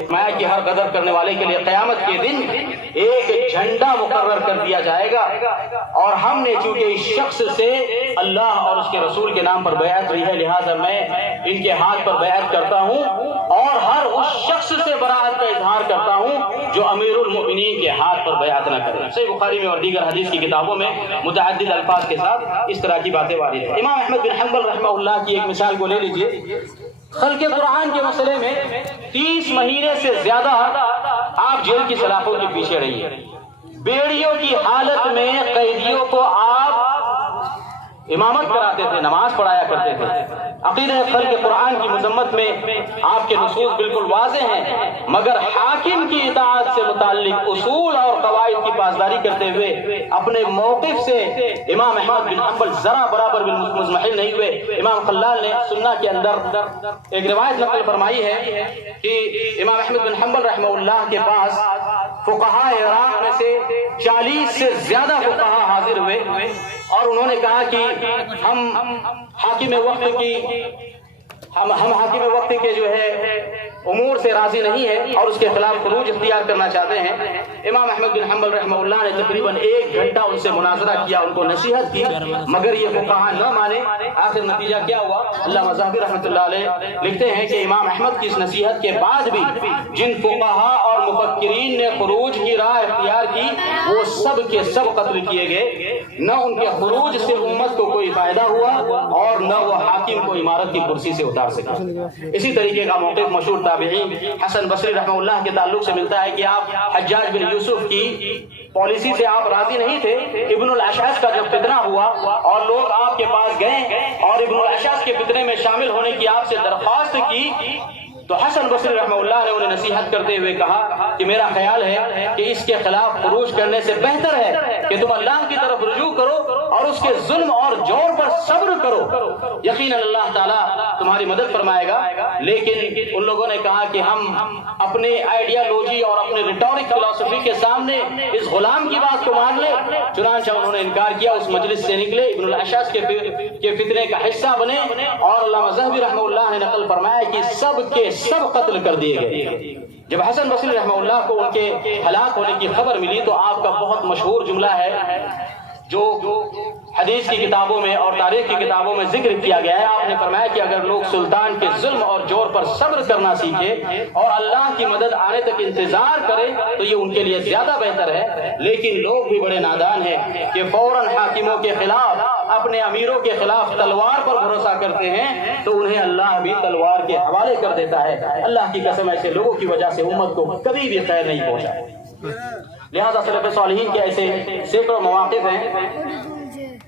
فرمایا کہ ہر غدر کرنے والے کے لیے قیامت کے دن ایک جھنڈا مقرر کر دیا جائے گا، اور ہم نے چونکہ اس شخص سے اللہ اور اس کے رسول کے نام پر بیعت لی ہے، لہٰذا میں ان کے ہاتھ پر بیعت کرتا ہوں اور ہر اس شخص سے براءت کا اظہار کرتا ہوں جو امیر المؤمنین کے ہاتھ پر بیعت نہ کرے۔ صحیح بخاری میں اور دیگر حدیث کی کتابوں میں متعدد الفاظ کے ساتھ اس طرح کی باتیں وارد ہیں۔ امام احمد بن حنبل رحمہ اللہ کی ایک مثال کو لے لیجئے۔ خلق قرآن کے مسئلے میں 30 مہینے سے زیادہ آپ جیل کی سلاخوں کے پیچھے رہی ہیں۔ بیڑیوں کی حالت میں قیدیوں کو آپ امامت کراتے تھے، نماز پڑھایا کرتے تھے۔ عقیدہ خلق قرآن کی مذمت میں آپ کے نصوص بالکل واضح ہیں، مگر حاکم کی اطاعت سے متعلق اصول اور قواعد کی پاسداری کرتے ہوئے اپنے موقف سے امام احمد بن حنبل ذرا برابر بھی مضمحل نہیں ہوئے۔ امام خلال نے سنہ کے اندر ایک روایت نقل فرمائی ہے کہ امام احمد بن حنبل رحمہ اللہ کے پاس فقہاء عراق میں سے 40 سے زیادہ فقہاء حاضر ہوئے، اور انہوں نے کہا کہ ہم حاکم وقت کے جو ہے امور سے راضی نہیں ہے اور اس کے خلاف خروج اختیار کرنا چاہتے ہیں۔ امام احمد بن حنبل رحمہ اللہ نے تقریباً 1 گھنٹہ ان سے مناظرہ کیا، ان کو نصیحت کی، مگر یہ فقہاء نہ مانے۔ آخر نتیجہ کیا ہوا؟ علامہ ذہبی رحمۃ اللہ علیہ لکھتے ہیں کہ امام احمد کی اس نصیحت کے بعد بھی جن فقہاء اور مفکرین نے خروج کی راہ اختیار کی وہ سب کے سب قتل کیے گئے۔ نہ ان کے خروج سے امت کو کوئی فائدہ ہوا اور نہ وہ حاکم کو امارت کی کرسی سے اتار سکا۔ اسی طریقے کا موقف مشہور تابعین حسن بصری رحمہ اللہ کے تعلق سے ملتا ہے کہ آپ حجاج بن یوسف کی پالیسی سے آپ راضی نہیں تھے۔ ابن الاشعث کا جب فتنہ ہوا اور لوگ آپ کے پاس گئے اور ابن الاشعث کے فتنے میں شامل ہونے کی آپ سے درخواست کی، تو حسن بصری رحمہ اللہ نے انہیں نصیحت کرتے ہوئے کہا کہ میرا خیال ہے کہ اس کے خلاف خروج کرنے سے بہتر ہے کہ تم اللہ کی طرف رجوع کرو اور اس کے ظلم اور جور پر صبر کرو، یقیناً اللہ تعالیٰ تمہاری مدد فرمائے گا۔ لیکن ان لوگوں نے کہا کہ ہم اپنے آئیڈیالوجی اور اپنے ریٹورک فلسفی کے سامنے اس غلام کی بات کو مان لیں۔ چنانچہ انہوں نے انکار کیا، اس مجلس سے نکلے، ابن الاشعث کے فتنے کا حصہ بنے، اور علامہ ذہبی رحمہ اللہ نے نقل فرمایا کہ سب کے سب قتل کر دیے گئے۔ جب حسن بصری رحمہ اللہ کو ان کے ہلاک ہونے کی خبر ملی تو آپ کا بہت مشہور جملہ ہے جو حدیث کی کتابوں میں اور تاریخ کی کتابوں میں ذکر کیا گیا ہے۔ آپ نے فرمایا کہ اگر لوگ سلطان کے ظلم اور جور پر صبر کرنا سیکھے اور اللہ کی مدد آنے تک انتظار کرے تو یہ ان کے لیے زیادہ بہتر ہے۔ لیکن لوگ بھی بڑے نادان ہیں کہ فوراً حاکموں کے خلاف، اپنے امیروں کے خلاف تلوار پر بھروسہ کرتے ہیں تو انہیں اللہ بھی تلوار کے حوالے کر دیتا ہے۔ اللہ کی قسم ایسے لوگوں کی وجہ سے امت کو کبھی بھی خیر نہیں پہنچا۔ لہذا سلف صالحین کے ایسے سینکڑوں مواقف ہیں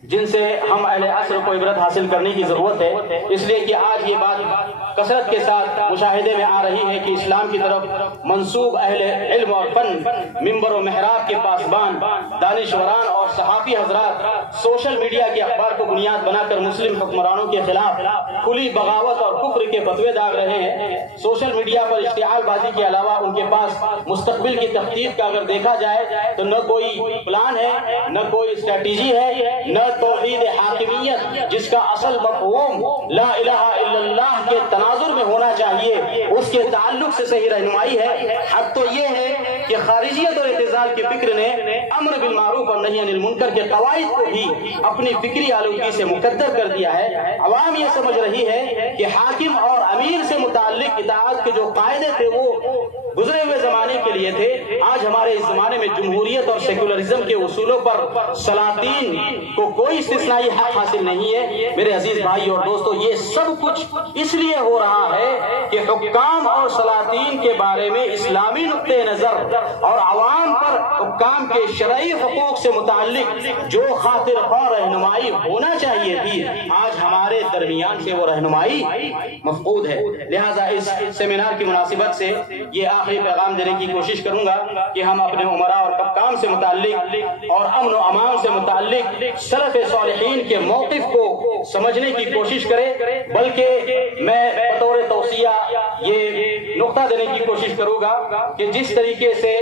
جن سے ہم اہل عصر کو عبرت حاصل کرنے کی ضرورت ہے، اس لیے کہ آج یہ بات کثرت کے ساتھ مشاہدے میں آ رہی ہے کہ اسلام کی طرف منسوب اہل علم اور فن، منبر و محراب کے پاسبان، دانشوران اور صحافی حضرات سوشل میڈیا کے اخبار کو بنیاد بنا کر مسلم حکمرانوں کے خلاف کھلی بغاوت اور کفر کے فتوے داغ رہے ہیں۔ سوشل میڈیا پر اشتعال بازی کے علاوہ ان کے پاس مستقبل کی تخطیط کا اگر دیکھا جائے تو نہ کوئی پلان ہے، نہ کوئی اسٹریٹجی ہے، نہ توحید حاکمیت جس کا اصل مفہوم لا الہ الا اللہ کے تناظر میں ہونا چاہیے، اس کے تعلق سے صحیح رہنمائی ہے۔ حق تو یہ ہے کہ خارجیت اور اعتزال کے فکر نے امر بالمعروف اور نہی عن المنکر کے قواعد کو بھی اپنی فکری آلودگی سے مقدر کر دیا ہے۔ عوام یہ سمجھ رہی ہے کہ حاکم اور امیر سے متعلق اطاعت کے جو قاعدے تھے وہ گزرے ہوئے زمانے کے لیے تھے۔ آج ہمارے اس زمانے میں جمہوریت اور سیکولرزم کے اصولوں پر سلاطین کو کوئی استثنائی حق حاصل نہیں ہے۔ میرے عزیز بھائی اور دوستو، یہ سب کچھ اس لیے ہو رہا ہے کہ حکام اور سلاطین کے بارے میں اسلامی نقطہ نظر اور عوام پر حکام کے شرعی حقوق سے متعلق جو خاطر خواہ رہنمائی ہونا چاہیے تھی، آج ہمارے درمیان سے وہ رہنمائی مفقود ہے۔ لہٰذا اس سیمینار کی مناسبت سے یہ آخری پیغام دینے کی کوشش کروں گا کہ ہم اپنے عمراء اور حکام سے متعلق اور امن و امان سے متعلق سلف صالحین کے موقف کو سمجھنے کی کوشش کریں، بلکہ میں بطور توصیہ یہ نقطہ دینے کی کوشش کروں گا کہ جس طریقے سے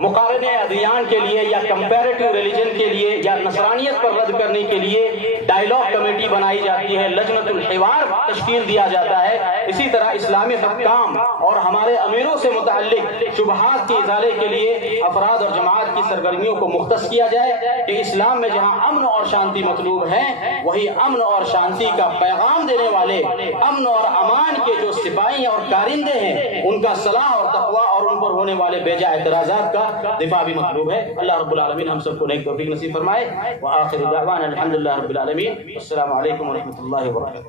مقارنہ ادیان کے لیے یا کمپیریٹو ریلیجن کے لیے یا نصرانیت پر رد کرنے کے لیے ڈائیلاگ کمیٹی بنائی جاتی ہے، لجنۃ الحوار تشکیل دیا جاتا ہے، اسی طرح اسلامی حکام اور ہمارے امیروں سے متعلق شبہات کے ازالے کے لیے افراد اور جماعت کی سرگرمیوں کو مختص کیا جائے کہ اسلام میں جہاں امن اور شانتی مطلوب ہے وہی امن اور شانتی کا پیغام دینے والے امن اور امان کے جو سپاہی اور کارندے ہیں ان کا صلاح اور تقوی اور ان پر ہونے والے بیجا اعتراضات کا دفاع بھی مطلوب ہے۔ اللہ رب العالمین ہم سب کو نیک توفیق نصیب فرمائے۔ وآخر دعوانا الحمدللہ رب العالمین۔ السلام علیکم ورحمۃ اللہ وبرکاتہ۔